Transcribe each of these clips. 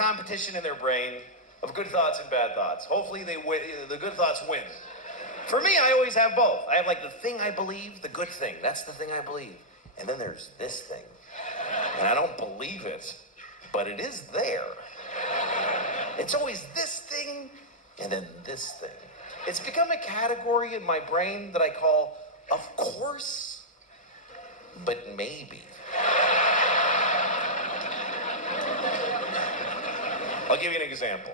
competition in their brain of good thoughts and bad thoughts. Hopefully they win, the good thoughts win. For me, I always have both. I have like the thing I believe, the good thing. That's the thing I believe. And then there's this thing. And I don't believe it, but it is there. It's always this thing and then this thing. It's become a category in my brain that I call, of course, but maybe. I'll give you an example.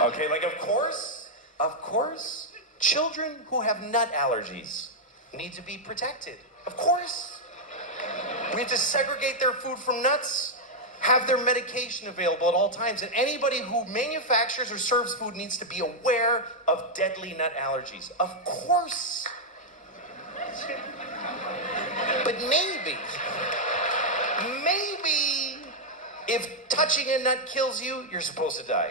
Okay, like of course, children who have nut allergies need to be protected. Of course. We have to segregate their food from nuts, have their medication available at all times, and anybody who manufactures or serves food needs to be aware of deadly nut allergies. Of course. But maybe, if touching a nut kills you, you're supposed to die.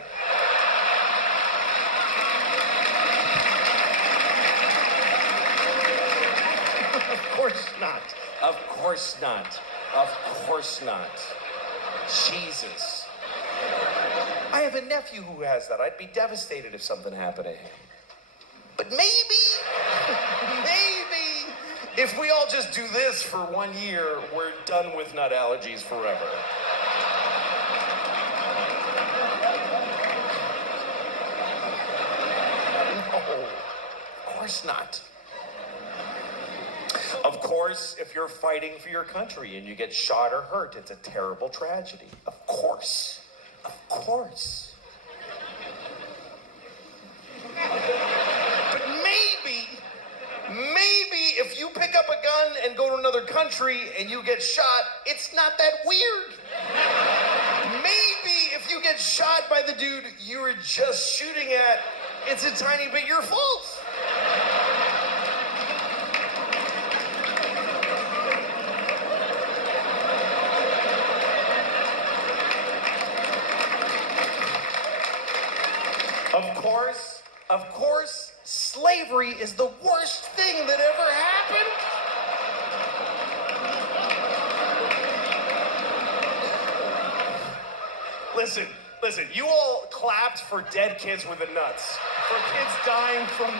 Of course not. Of course not. Of course not. Jesus. I have a nephew who has that. I'd be devastated if something happened to him. But maybe, if we all just do this for 1 year, we're done with nut allergies forever. No, of course not. Of course, if you're fighting for your country and you get shot or hurt, it's a terrible tragedy. Of course. Of course. But maybe if you pick up a gun and go to another country and you get shot, it's not that weird. Maybe if you get shot by the dude you were just shooting at, it's a tiny bit your fault. Of course, slavery is the worst thing that ever happened. Listen, you all clapped for dead kids with the nuts. For kids dying from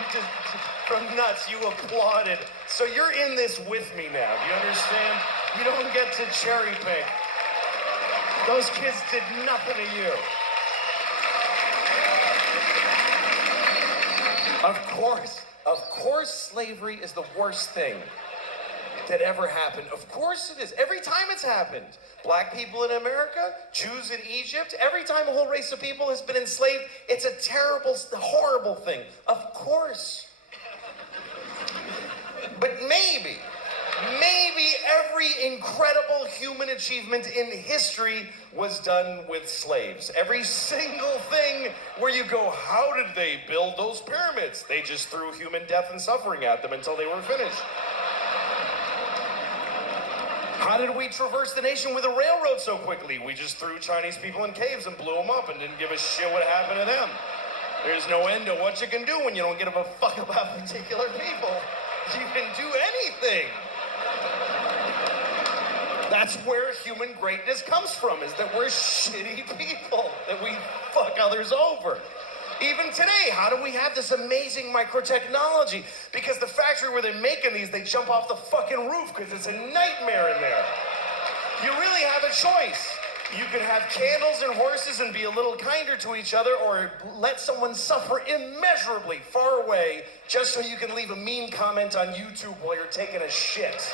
nuts, you applauded. So you're in this with me now, do you understand? You don't get to cherry pick. Those kids did nothing to you. Of course, slavery is the worst thing that ever happened. Of course it is. Every time it's happened. Black people in America, Jews in Egypt, every time a whole race of people has been enslaved, it's a terrible, horrible thing. Of course. But maybe every incredible human achievement in history was done with slaves. Every single thing where you go, how did they build those pyramids? They just threw human death and suffering at them until they were finished. How did we traverse the nation with a railroad so quickly? We just threw Chinese people in caves and blew them up and didn't give a shit what happened to them. There's no end to what you can do when you don't give a fuck about particular people. You can do anything. That's where human greatness comes from, is that we're shitty people, that we fuck others over. Even today, how do we have this amazing microtechnology? Because the factory where they're making these, they jump off the fucking roof because it's a nightmare in there. You really have a choice. You can have candles and horses and be a little kinder to each other, or let someone suffer immeasurably far away just so you can leave a mean comment on YouTube while you're taking a shit.